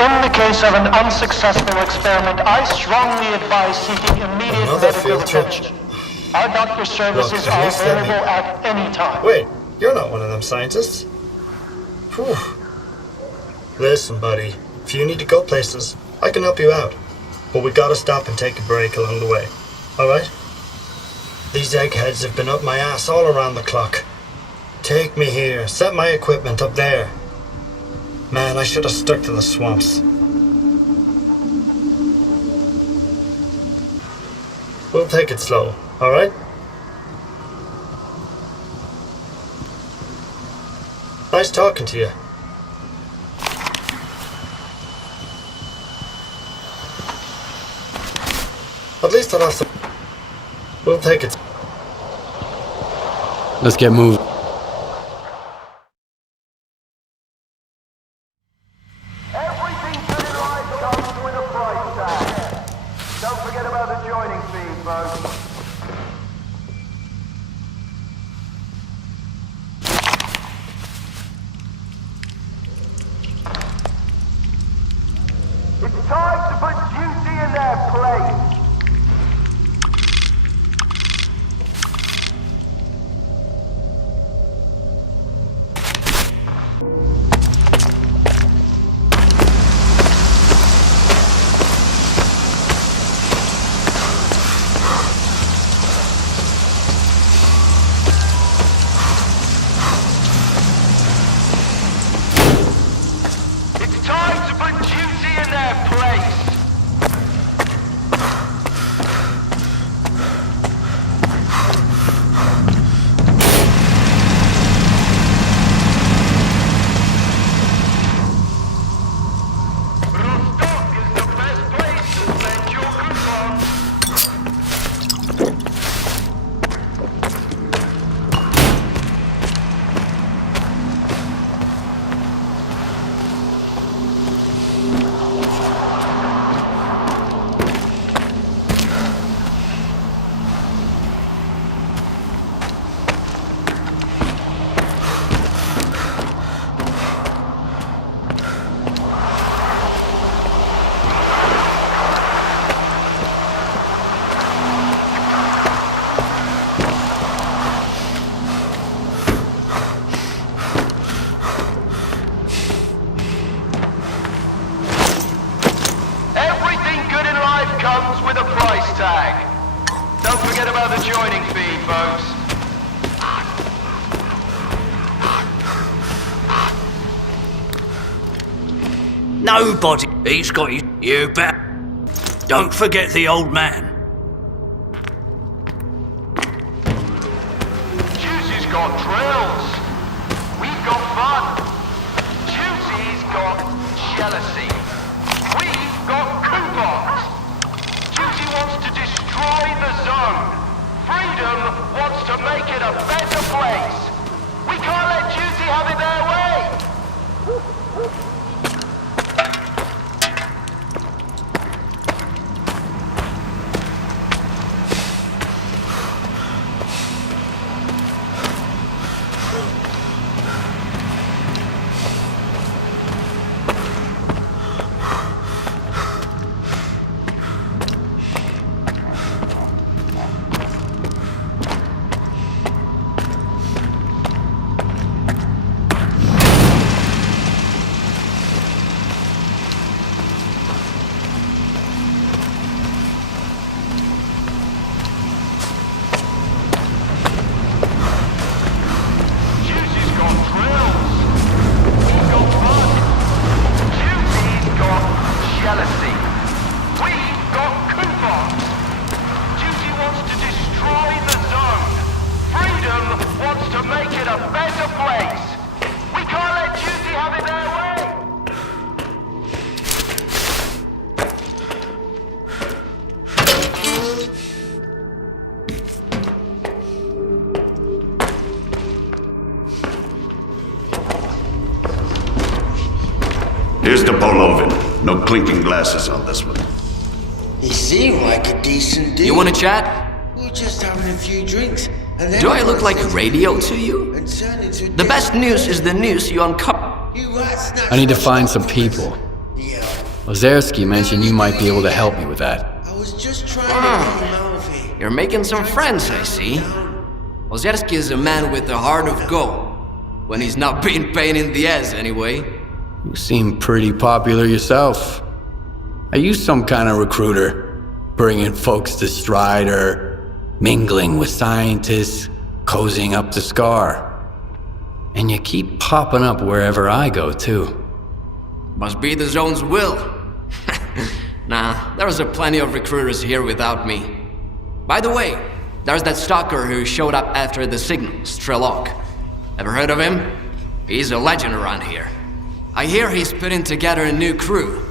In the case of an unsuccessful experiment, I strongly advise seeking immediate medical attention. Our doctor services are available at any time. Wait, you're not one of them scientists. Whew. Listen, buddy, if you need to go places, I can help you out. But we gotta stop and take a break along the way, alright? These eggheads have been up my ass all around the clock. Take me here, set my equipment up there. Man, I should have stuck to the swamps. We'll take it slow, alright? Nice talking to you. At least I'll have some... We'll take it. Let's get moving. Everything good in life comes with a price tag. Don't forget about the joining fee, folks. It's time to put duty in their place. Don't forget about the joining fee, folks. Nobody. He's got you. You bet. Don't forget the old man. Juicy's got drills. We've got fun. Juicy's got jealousy. We've got coupons. Juicy wants to destroy the zone. Freedom wants to make it a better place. We can't let Juicy have it their way. Here's the Polovin. No clinking glasses on this one. He seemed like a decent dude. You wanna chat? We were just having a few drinks, and then Do I look like radio to you? The best news is the news you uncover. You rat snatch. I need to find some people. Yeah. Ozerski mentioned you might be able to help me with that. I was just trying to get him out of here. You're making some friends, I see. Ozerski is a man with a heart of gold. When he's not being pain in the ass, anyway. You seem pretty popular yourself. Are you some kind of recruiter? Bringing folks to stride or mingling with scientists, cozying up to S.T.A.L.K.E.R? And you keep popping up wherever I go, too. Must be the zone's will. Nah, there's a plenty of recruiters here without me. By the way, there's that stalker who showed up after the signal, S.T.A.L.K.E.R. Ever heard of him? He's a legend around here. I hear he's putting together a new crew.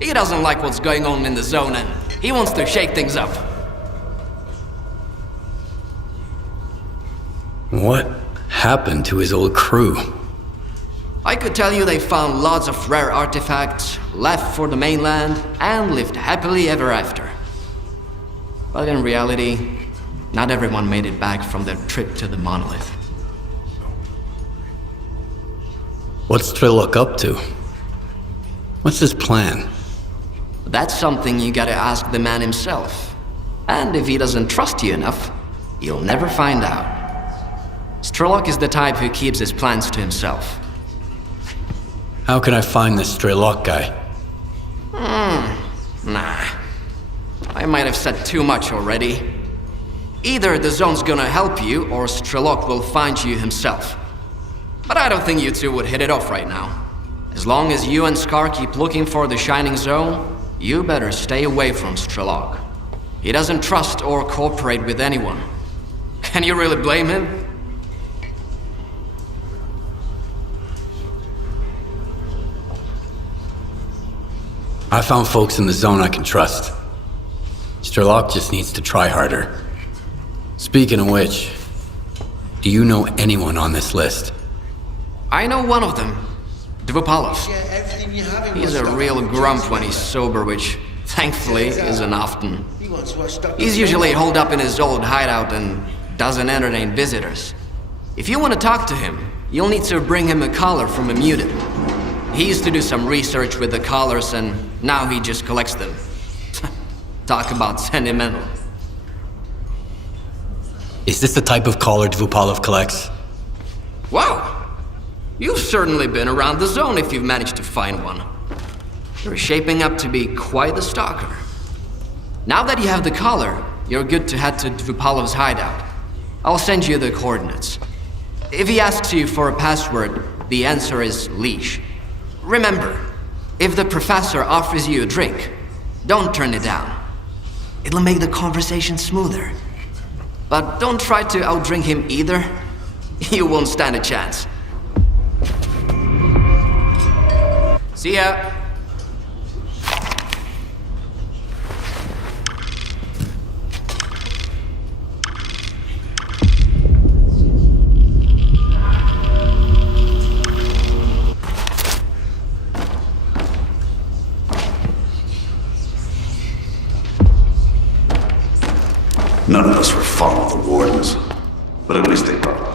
He doesn't like what's going on in the zone and he wants to shake things up. What happened to his old crew? I could tell you they found lots of rare artifacts, left for the mainland, and lived happily ever after. But in reality, not everyone made it back from their trip to the monolith. What's S.T.A.L.K.E.R up to? What's his plan? That's something you gotta ask the man himself. And if he doesn't trust you enough, you'll never find out. S.T.A.L.K.E.R is the type who keeps his plans to himself. How can I find this S.T.A.L.K.E.R guy? Nah. I might have said too much already. Either the zone's gonna help you, or S.T.A.L.K.E.R will find you himself. But I don't think you two would hit it off right now. As long as you and S.T.A.L.K.E.R keep looking for the Shining Zone, you better stay away from S.T.A.L.K.E.R. He doesn't trust or cooperate with anyone. Can you really blame him? I found folks in the zone I can trust. S.T.A.L.K.E.R just needs to try harder. Speaking of which, do you know anyone on this list? I know one of them, Dvupalov. Share everything you have in He's a Moscow. real grump when he's sober, which, thankfully, isn't often. He wants to watch Dr. He's usually holed up in his old hideout and doesn't entertain visitors. If you want to talk to him, you'll need to bring him a collar from a mutant. He used to do some research with the collars and now he just collects them. Talk about sentimental. Is this the type of collar Dvupalov collects? Wow! You've certainly been around the zone if you've managed to find one. You're shaping up to be quite the stalker. Now that you have the collar, you're good to head to Dvupalov's hideout. I'll send you the coordinates. If he asks you for a password, the answer is leash. Remember, if the professor offers you a drink, don't turn it down. It'll make the conversation smoother. But don't try to outdrink him either. You won't stand a chance. See ya. None of us were following the wardens, but at least they brought us.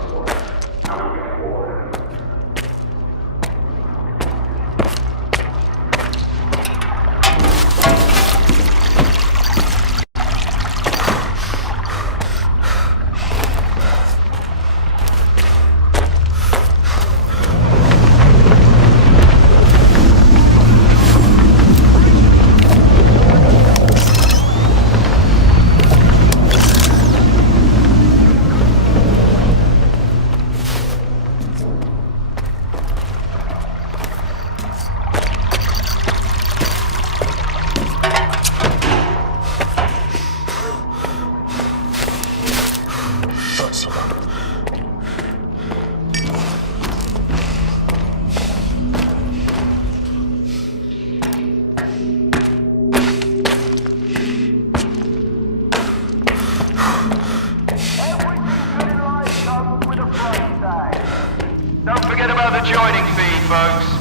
Don't forget about the joining fee, folks.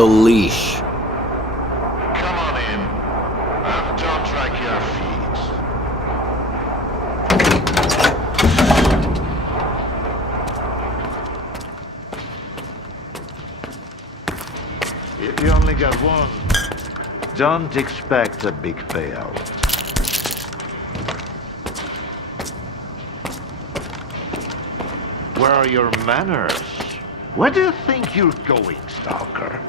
the leash. Come on in, and don't drag your feet. If you only got one, don't expect a big payout. Where are your manners? Where do you think you're going, Stalker?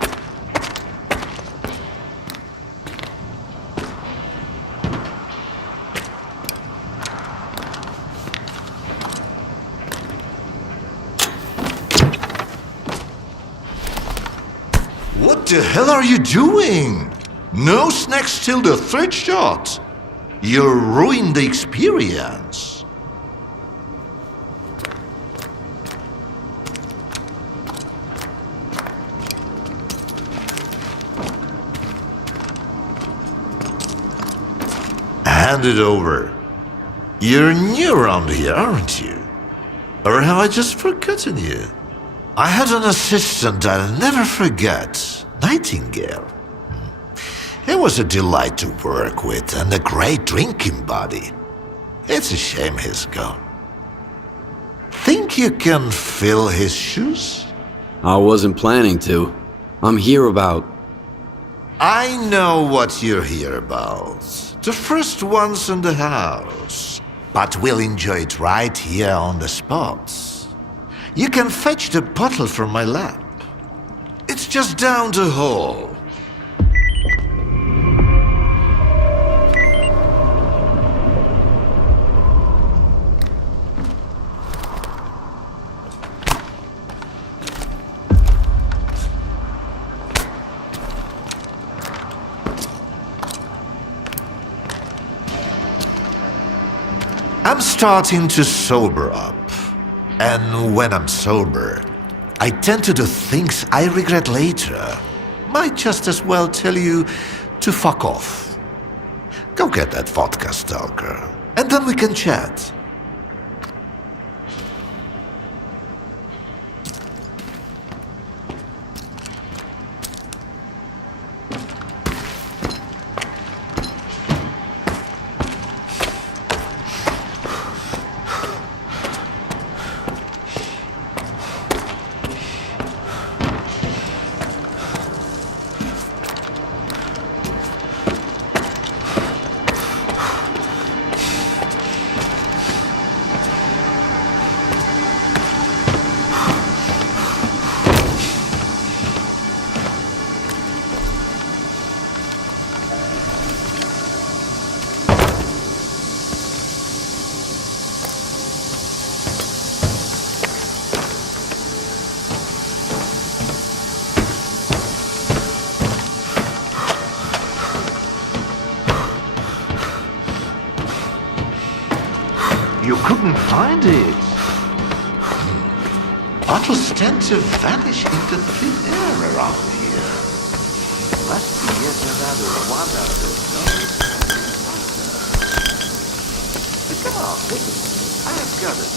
What the hell are you doing? No snacks till the third shot. You'll ruin the experience. Hand it over. You're new around here, aren't you? Or have I just forgotten you? I had an assistant I'll never forget, Nightingale. He was a delight to work with and a great drinking buddy. It's a shame he's gone. Think you can fill his shoes? I wasn't planning to. I'm here about... I know what you're here about. The first ones in the house. But we'll enjoy it right here on the spot. You can fetch the bottle from my lap. It's just down the hall. I'm starting to sober up. And when I'm sober, I tend to do things I regret later. Might just as well tell you to fuck off. Go get that vodka, Stalker, and then we can chat. You couldn't find it. Bottles tend to vanish into thin air around here. Must be yet another one of those. Come on, take it. I have got it.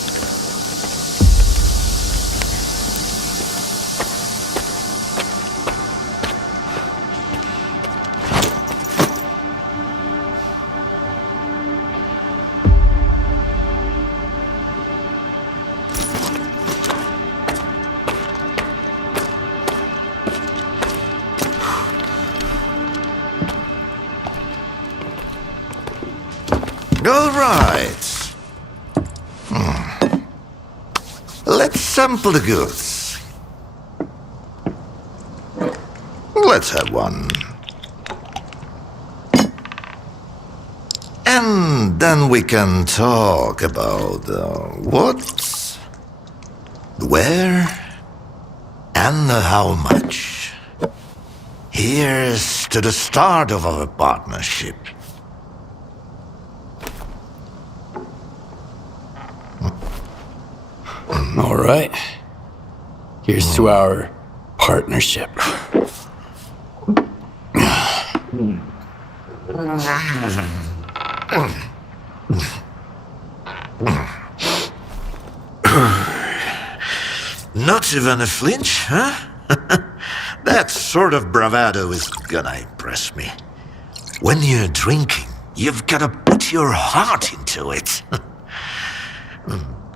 All right. Let's sample the goods. Let's have one. And then we can talk about what, where, and how much. Here's to the start of our partnership. All right. Here's to our partnership. Not even a flinch, huh? That sort of bravado is gonna impress me. When you're drinking, you've gotta put your heart into it.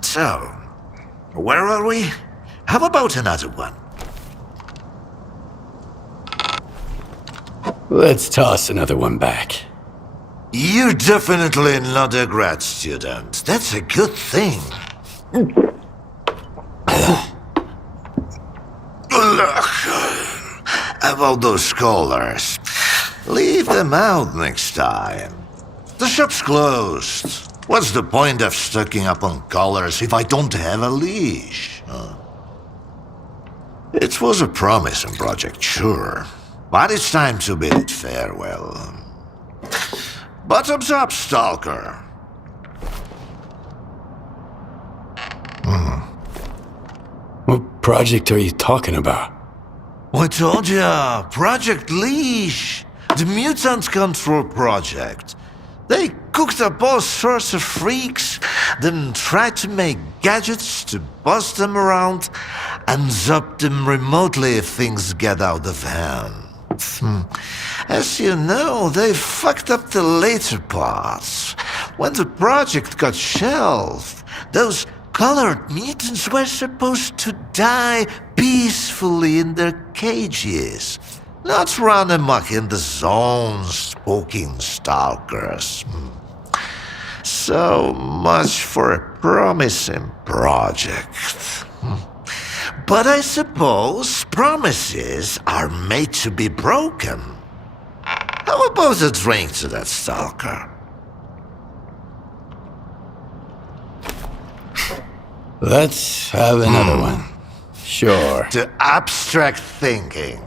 So, where are we? How about another one? Let's toss another one back. You're definitely not a grad student. That's a good thing. About those collars. Leave them out next time. The shop's closed. What's the point of stocking up on collars if I don't have a leash? It was a promising project, sure. But it's time to bid it farewell. Bottoms up, Stalker. What project are you talking about? I told ya, Project Leash. The mutant control project. They cooked up all sorts of freaks, then tried to make gadgets to bust them around and zap them remotely if things get out of hand. As you know, they fucked up the later parts. When the project got shelved, those colored mutants were supposed to die peacefully in their cages, not run amok in the zones, poking stalkers. So much for a promising project. But I suppose promises are made to be broken. How about a drink to that stalker? Let's have another one. Sure. To abstract thinking.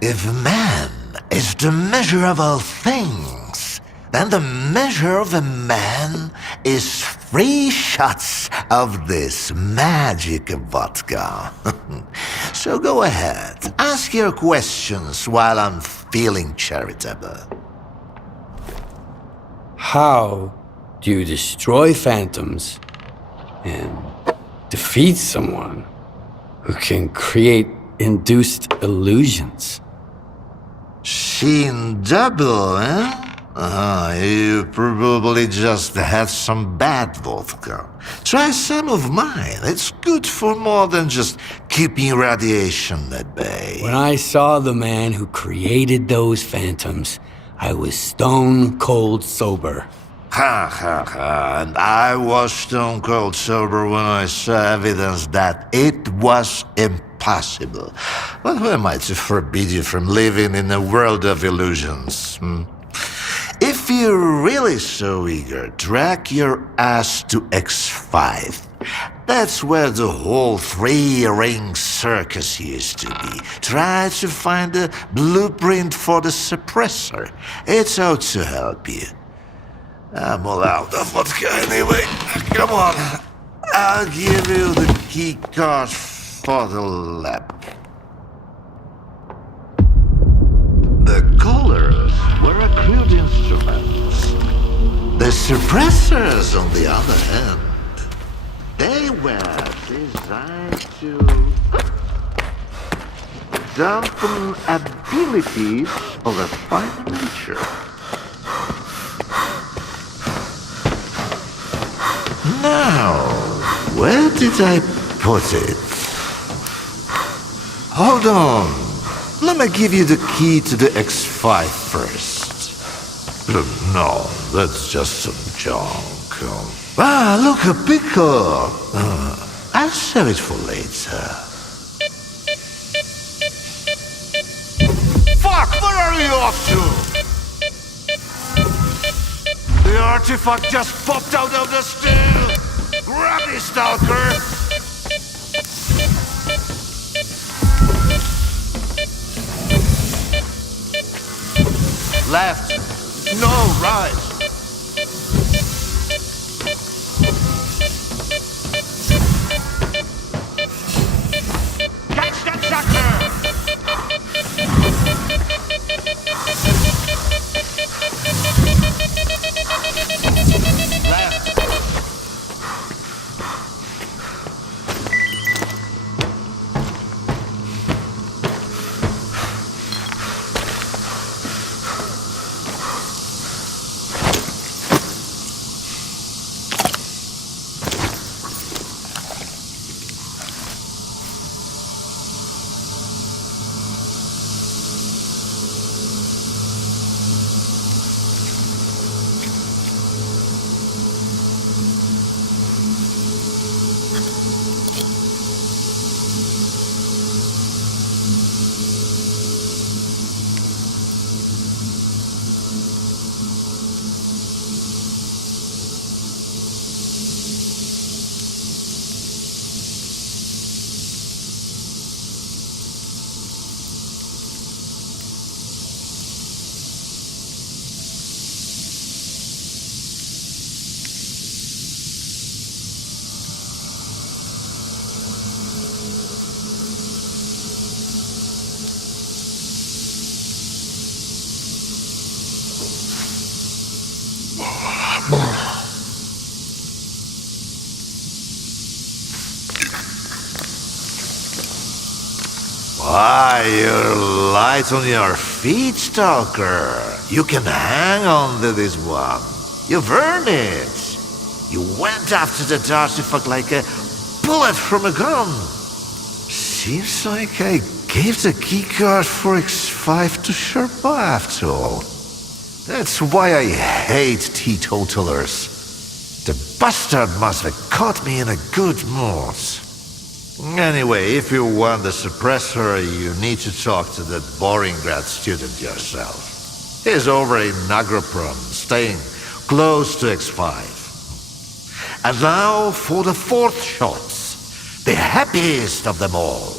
If man is the measure of all things, then the measure of a man is 3 shots of this magic vodka. So go ahead, ask your questions while I'm feeling charitable. How do you destroy phantoms and defeat someone who can create induced illusions? Seen double, eh? You probably just had some bad vodka. Try some of mine. It's good for more than just keeping radiation at bay. When I saw the man who created those phantoms, I was stone cold sober. And I was stone cold sober when I saw evidence that it was impossible. But who am I to forbid you from living in a world of illusions? If you're really so eager, drag your ass to X5. That's where the whole 3-ring circus used to be. Try to find a blueprint for the suppressor. It's out to help you. I'm all out of vodka anyway. Come on. I'll give you the key card for the lab. The colors were a crude instruments. The suppressors, on the other hand, they were designed to dampen abilities of a fine nature. Now, where did I put it? Hold on. Let me give you the key to the X5 first. No, that's just some junk. Look, a pickle. I'll save it for later. Fuck, where are you off to? The artifact just popped out of the still. Grab it, Stalker. Left. No, right. Catch that sucker! Left. Why, you're light on your feet, Stalker. You can hang on to this one. You've earned it. You went after the dirty fuck like a bullet from a gun. Seems like I gave the keycard for X5 to Sherpa after all. That's why I hate teetotalers. The bastard must have caught me in a good mood. Anyway, if you want the suppressor, you need to talk to that boring grad student yourself. He's over in Nagroprom, staying close to X5. And now for the fourth shot, the happiest of them all.